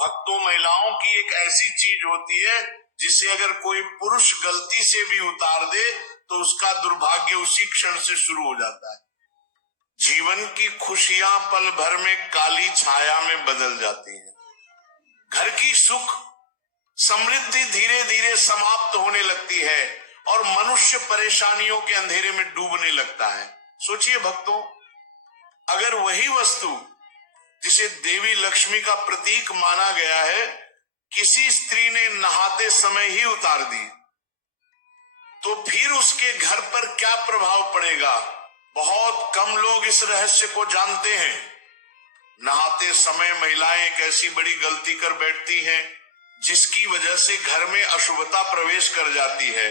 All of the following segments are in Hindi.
भक्तों, महिलाओं की एक ऐसी चीज होती है जिसे अगर कोई पुरुष गलती से भी उतार दे तो उसका दुर्भाग्य उसी क्षण से शुरू हो जाता है। जीवन की खुशियां पल भर में काली छाया में बदल जाती हैं। घर की सुख समृद्धि धीरे धीरे समाप्त होने लगती है और मनुष्य परेशानियों के अंधेरे में डूबने लगता है। सोचिए भक्तों, अगर वही वस्तु जिसे देवी लक्ष्मी का प्रतीक माना गया है किसी स्त्री ने नहाते समय ही उतार दी तो फिर उसके घर पर क्या प्रभाव पड़ेगा? बहुत कम लोग इस रहस्य को जानते हैं। नहाते समय महिलाएं एक ऐसी बड़ी गलती कर बैठती हैं जिसकी वजह से घर में अशुभता प्रवेश कर जाती है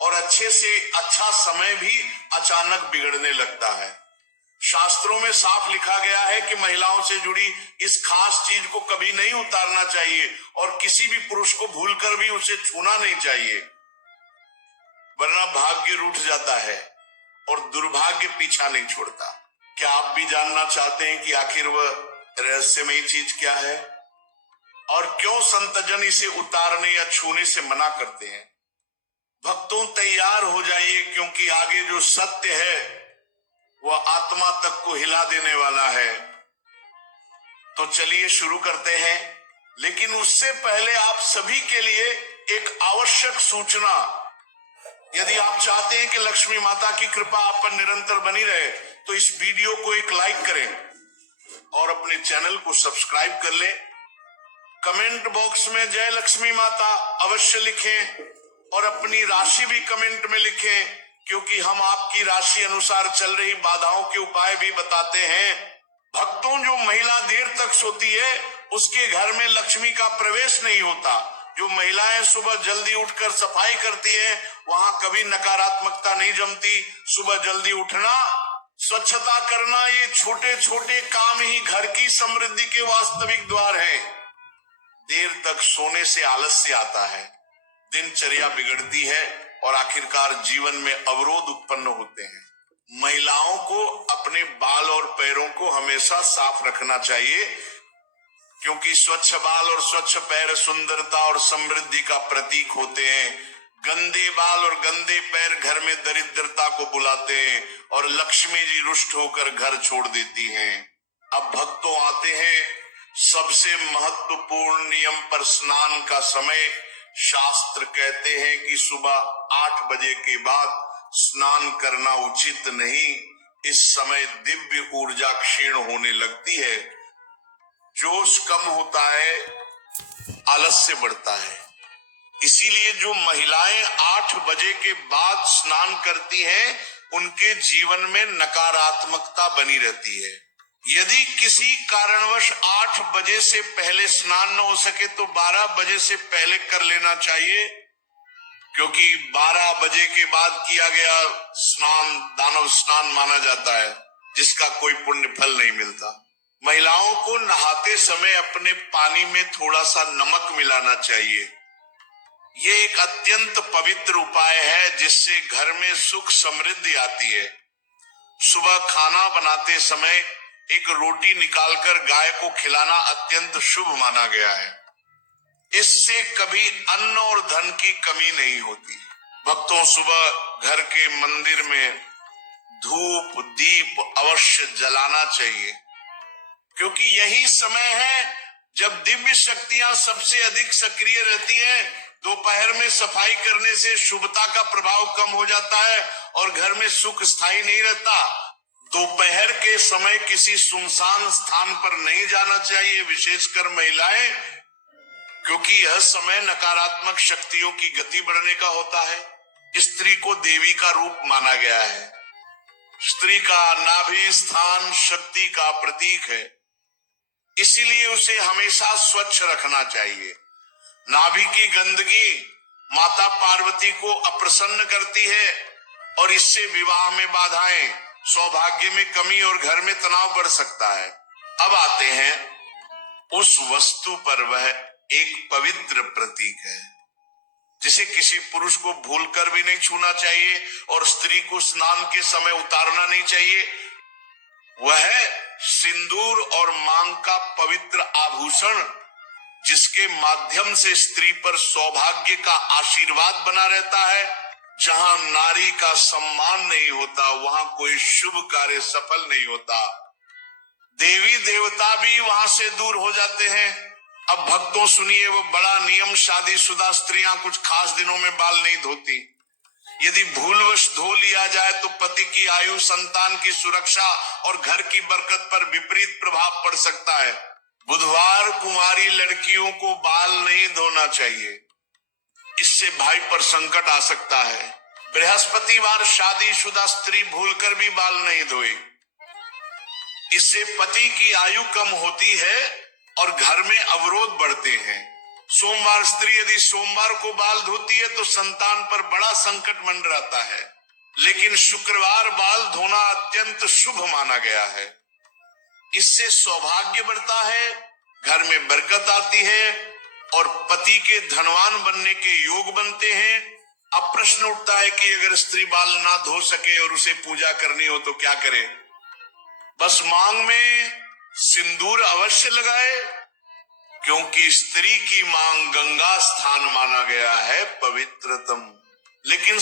और अच्छे से अच्छा समय भी अचानक बिगड़ने लगता है। शास्त्रों में साफ लिखा गया है कि महिलाओं से जुड़ी इस खास चीज को कभी नहीं उतारना चाहिए और किसी भी पुरुष को भूलकर भी उसे छूना नहीं चाहिए, वरना भाग्य रूठ जाता है और दुर्भाग्य पीछा नहीं छोड़ता। क्या आप भी जानना चाहते हैं कि आखिर वह रहस्यमयी चीज क्या है और क्यों संतजन इसे उतारने या छूने से मना करते हैं? भक्तों, तैयार हो जाइए, क्योंकि आगे जो सत्य है वह आत्मा तक को हिला देने वाला है। तो चलिए शुरू करते हैं, लेकिन उससे पहले आप सभी के लिए एक आवश्यक सूचना। यदि आप चाहते हैं कि लक्ष्मी माता की कृपा आप पर निरंतर बनी रहे तो इस वीडियो को एक लाइक करें और अपने चैनल को सब्सक्राइब कर लें। कमेंट बॉक्स में जय लक्ष्मी माता अवश्य लिखें और अपनी राशि भी कमेंट में लिखें, क्योंकि हम आपकी राशि अनुसार चल रही बाधाओं के उपाय भी बताते हैं। भक्तों, जो महिला देर तक सोती है उसके घर में लक्ष्मी का प्रवेश नहीं होता। जो महिलाएं सुबह जल्दी उठकर सफाई करती हैं वहां कभी नकारात्मकता नहीं जमती। सुबह जल्दी उठना, स्वच्छता करना, ये छोटे छोटे काम ही घर की समृद्धि के वास्तविक द्वार हैं। देर तक सोने से आलस्य आता है, दिनचर्या बिगड़ती है और आखिरकार जीवन में अवरोध उत्पन्न होते हैं। महिलाओं को अपने बाल और पैरों को हमेशा साफ रखना चाहिए, क्योंकि स्वच्छ बाल और स्वच्छ पैर सुंदरता और समृद्धि का प्रतीक होते हैं। गंदे बाल और गंदे पैर घर में दरिद्रता को बुलाते हैं और लक्ष्मी जी रुष्ट होकर घर छोड़ देती हैं। अब भक्तों आते हैं सबसे महत्वपूर्ण नियम पर, स्नान का समय। शास्त्र कहते हैं कि सुबह 8 बजे के बाद स्नान करना उचित नहीं। इस समय दिव्य ऊर्जा क्षीण होने लगती है, जोश कम होता है, आलस्य बढ़ता है। इसीलिए जो महिलाएं 8 बजे के बाद स्नान करती हैं उनके जीवन में नकारात्मकता बनी रहती है। यदि किसी कारणवश 8 बजे से पहले स्नान न हो सके तो 12 बजे से पहले कर लेना चाहिए, क्योंकि 12 बजे के बाद किया गया स्नान दानव स्नान माना जाता है, जिसका कोई पुण्य फल नहीं मिलता। महिलाओं को नहाते समय अपने पानी में थोड़ा सा नमक मिलाना चाहिए। ये एक अत्यंत पवित्र उपाय है जिससे घर में सुख समृद्धि आती है। सुबह खाना बनाते समय एक रोटी निकालकर गाय को खिलाना अत्यंत शुभ माना गया है। इससे कभी अन्न और धन की कमी नहीं होती। भक्तों, सुबह घर के मंदिर में धूप दीप अवश्य जलाना चाहिए, क्योंकि यही समय है जब दिव्य शक्तियां सबसे अधिक सक्रिय रहती हैं। दोपहर में सफाई करने से शुभता का प्रभाव कम हो जाता है और घर में सुख स्थायी नहीं रहता। दोपहर के समय किसी सुनसान स्थान पर नहीं जाना चाहिए, विशेषकर महिलाएं, क्योंकि यह समय नकारात्मक शक्तियों की गति बढ़ने का होता है। स्त्री को देवी का रूप माना गया है। स्त्री का नाभि स्थान शक्ति का प्रतीक है, इसीलिए उसे हमेशा स्वच्छ रखना चाहिए। नाभि की गंदगी माता पार्वती को अप्रसन्न करती है और इससे विवाह में बाधाएं, सौभाग्य में कमी और घर में तनाव बढ़ सकता है। अब आते हैं उस वस्तु पर, वह एक पवित्र प्रतीक है जिसे किसी पुरुष को भूलकर भी नहीं छूना चाहिए और स्त्री को स्नान के समय उतारना नहीं चाहिए। वह है सिंदूर और मांग का पवित्र आभूषण जिसके माध्यम से स्त्री पर सौभाग्य का आशीर्वाद बना रहता है। जहां नारी का सम्मान नहीं होता वहां कोई शुभ कार्य सफल नहीं होता। देवी देवता भी वहां से दूर हो जाते हैं। अब भक्तों सुनिए, वो बड़ा नियम, शादीशुदा स्त्रियां कुछ खास दिनों में बाल नहीं धोती। यदि भूलवश धो लिया जाए तो पति की आयु, संतान की सुरक्षा और घर की बरकत पर विपरीत प्रभाव पड़ सकता है। बुधवार कुंवारी लड़कियों को बाल नहीं धोना चाहिए, इससे भाई पर संकट आ सकता है। बृहस्पतिवार शादीशुदा स्त्री भूलकर भी बाल नहीं धोए, इससे पति की आयु कम होती है और घर में अवरोध बढ़ते हैं। सोमवार स्त्री यदि सोमवार को बाल धोती है तो संतान पर बड़ा संकट मंडराता है, लेकिन शुक्रवार बाल धोना अत्यंत शुभ माना गया है। इससे सौभाग्य बढ़ता है, घर में बरकत आती है और पति के धनवान बनने के योग बनते हैं। अब प्रश्न उठता है कि अगर स्त्री बाल ना धो सके और उसे पूजा करनी हो तो क्या करे? बस मांग में सिंदूर अवश्य लगाए, क्योंकि स्त्री की मांग गंगा स्थान माना गया है पवित्रतम। लेकिन